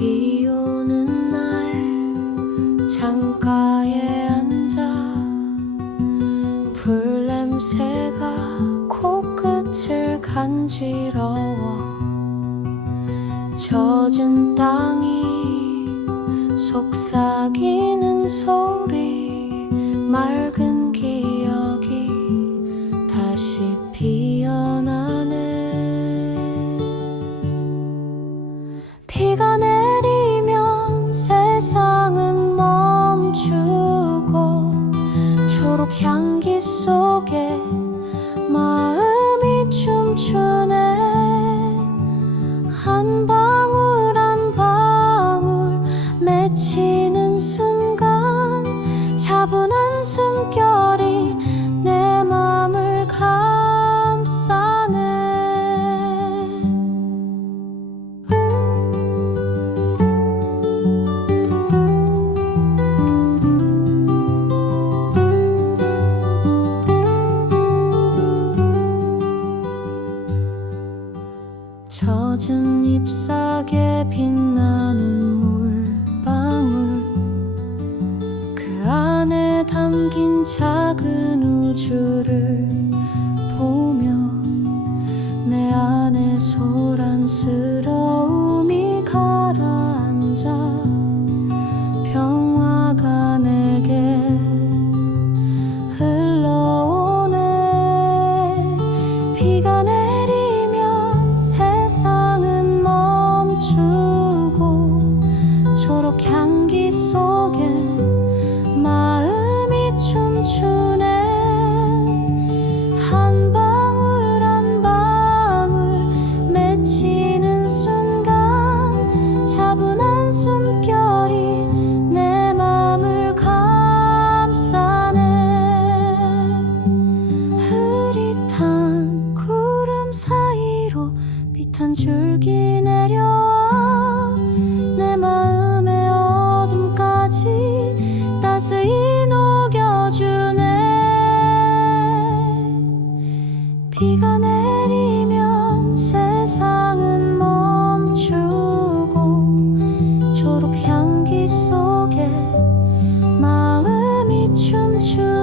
비 오는 날 창가에 앉아 불 냄새가 코끝을 간지러워 젖은 땅이 속삭이는 소리 맑은 기억이 다시 피 향기 속에 마음이 춤추네. 한방 작은 우주를 보며 내 안에 소란스 한 줄기 내려와 내 마음의 어둠까지 따스히 녹여주네. 비가 내리면 세상은 멈추고 초록 향기 속에 마음이 춤추네 한